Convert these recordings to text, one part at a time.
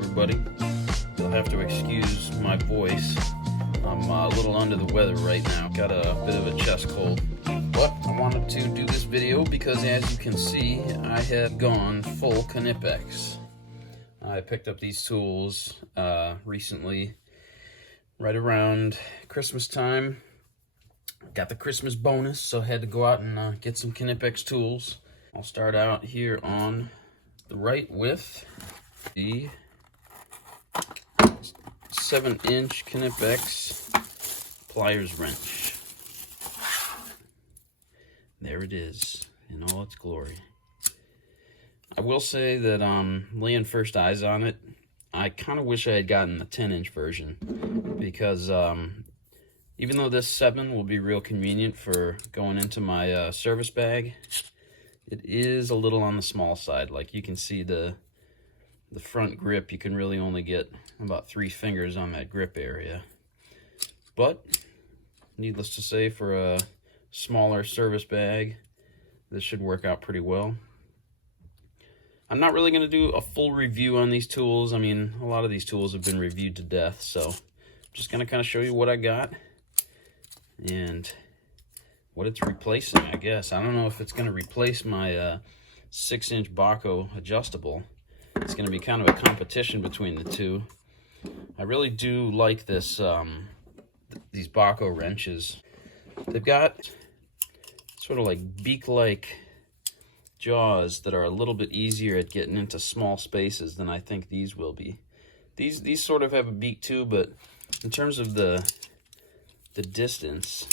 everybody. You'll have to excuse my voice. I'm a little under the weather right now. Got a bit of a chest cold. But I wanted to do this video because, as you can see, I have gone full Knipex. I picked up these tools recently, right around Christmas time. Got the Christmas bonus, so I had to go out and get some Knipex tools. I'll start out here on the right with the 7-inch Knipex pliers wrench. There it is in all its glory. I will say that laying first eyes on it, I kind of wish I had gotten the 10-inch version, because even though this 7 will be real convenient for going into my service bag, it is a little on the small side. Like, you can see the front grip, you can really only get about 3 fingers on that grip area. But needless to say, for a smaller service bag, this should work out pretty well. I'm not really going to do a full review on these tools. I mean, a lot of these tools have been reviewed to death, so I'm just going to kind of show you what I got and what it's replacing, I guess. I don't know if it's going to replace my 6-inch Baco adjustable. It's going to be kind of a competition between the two. I really do like this, these Baco wrenches. They've got sort of like beak-like jaws that are a little bit easier at getting into small spaces than I think these will be. These sort of have a beak too, but in terms of the distance,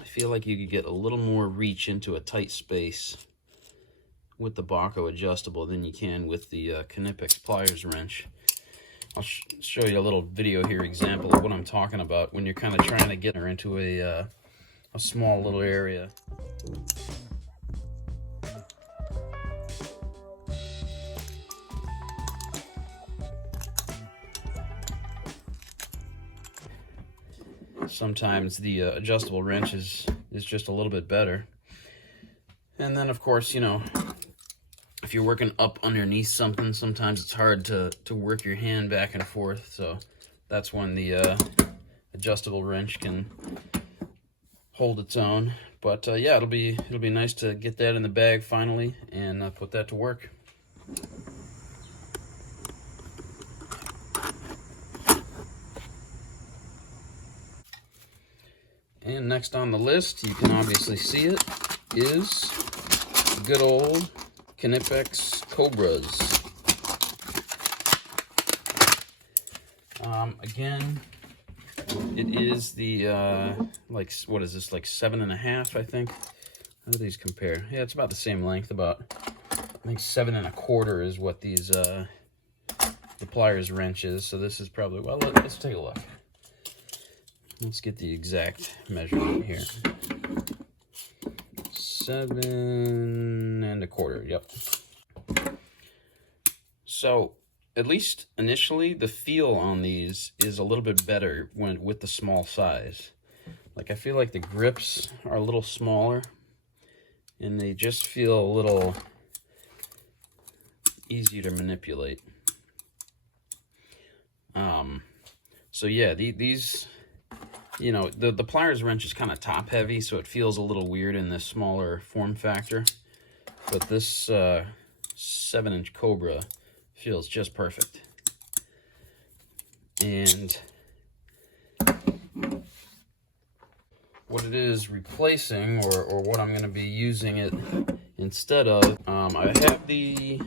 I feel like you could get a little more reach into a tight space with the Baco adjustable than you can with the Knipex pliers wrench. I'll show you a little video here, example of what I'm talking about when you're kind of trying to get her into a small little area. Sometimes the adjustable wrench is just a little bit better. And then, of course, you know, if you're working up underneath something, sometimes it's hard to work your hand back and forth. So that's when the adjustable wrench can hold its own. But yeah, it'll be nice to get that in the bag finally and put that to work. And next on the list, you can obviously see it, is good old Knipex Cobras. Again, it is the, like, what is this, like 7.5, I think? How do these compare? Yeah, it's about the same length, about, I think 7.25 is what these, the pliers wrench is. So this is probably, well, let's take a look. Let's get the exact measurement here. 7.25, yep. So, at least initially, the feel on these is a little bit better with the small size. Like, I feel like the grips are a little smaller, and they just feel a little easier to manipulate. So yeah, these... You know, the pliers wrench is kind of top heavy, so it feels a little weird in this smaller form factor. But this 7-inch Cobra feels just perfect. And what it is replacing, or what I'm going to be using it instead of, I have the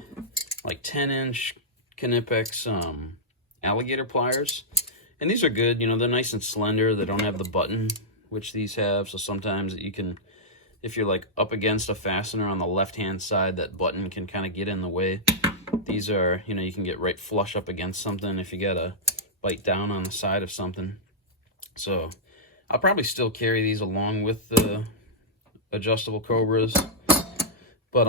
like 10-inch Knipex alligator pliers. And these are good, you know, they're nice and slender. They don't have the button, which these have. So sometimes you can, if you're like up against a fastener on the left-hand side, that button can kind of get in the way. These are, you know, you can get right flush up against something if you gotta bite down on the side of something. So I'll probably still carry these along with the adjustable Cobras. But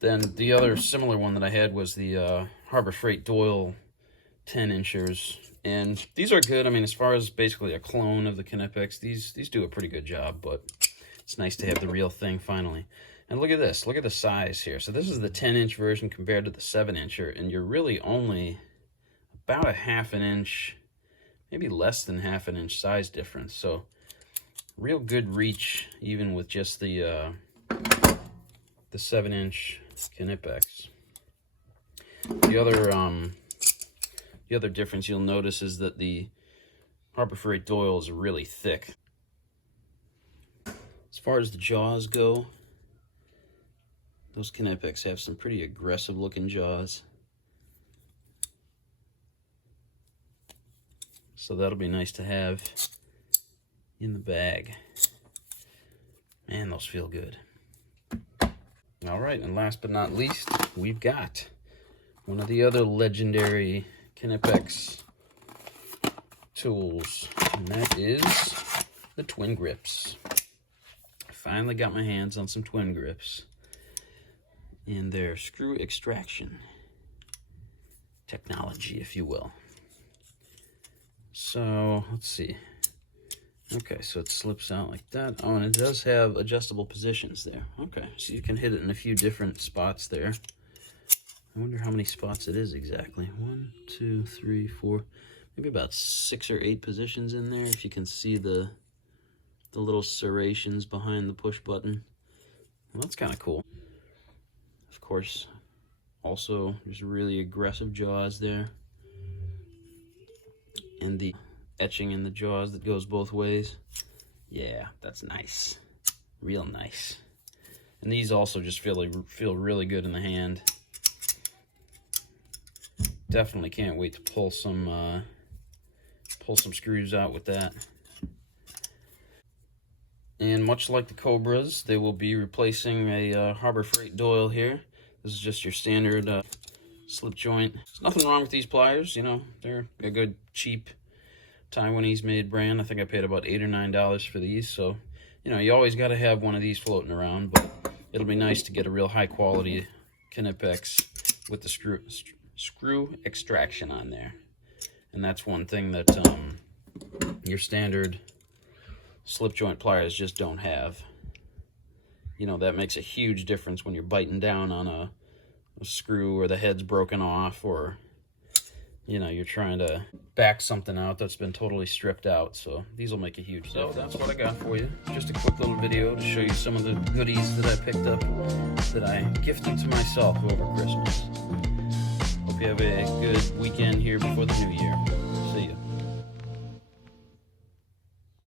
then the other similar one that I had was the Harbor Freight Doyle 10-inchers. And these are good. I mean, as far as basically a clone of the Knipex, these do a pretty good job, but it's nice to have the real thing finally. And look at this. Look at the size here. So this is the 10-inch version compared to the 7-incher, and you're really only about a ½ inch, maybe less than ½ inch size difference. So real good reach, even with just the 7-inch Knipex. The other difference you'll notice is that the Harbor Freight Doyle is really thick. As far as the jaws go, those Knipex have some pretty aggressive looking jaws. So that'll be nice to have in the bag. Man, those feel good. All right, and last but not least, we've got one of the other legendary Knipex tools, and that is the twin grips. I finally got my hands on some twin grips in their screw extraction technology, if you will. So let's see. Okay, so it slips out like that. Oh, and it does have adjustable positions there. Okay, so you can hit it in a few different spots there. I wonder how many spots it is exactly. 1, 2, 3, 4, maybe about 6 or 8 positions in there, if you can see the little serrations behind the push button. Well, that's kind of cool. Of course, also there's really aggressive jaws there, and the etching in the jaws that goes both ways. Yeah, that's nice, real nice. And these also just feel really good in the hand. Definitely can't wait to pull some screws out with that. And much like the Cobras, they will be replacing a Harbor Freight Doyle here. This is just your standard slip joint. There's nothing wrong with these pliers, you know, they're a good cheap Taiwanese made brand. I think I paid about $8 or $9 for these, so you know, you always got to have one of these floating around, but it'll be nice to get a real high quality Knipex with the screw extraction on there. And that's one thing that your standard slip joint pliers just don't have. You know, that makes a huge difference when you're biting down on a screw, or the head's broken off, or you know, you're trying to back something out that's been totally stripped out. So these will make a huge difference. So that's what I got for you. Just a quick little video to show you some of the goodies that I picked up, that I gifted to myself over Christmas. Hope you have a good weekend here before the new year.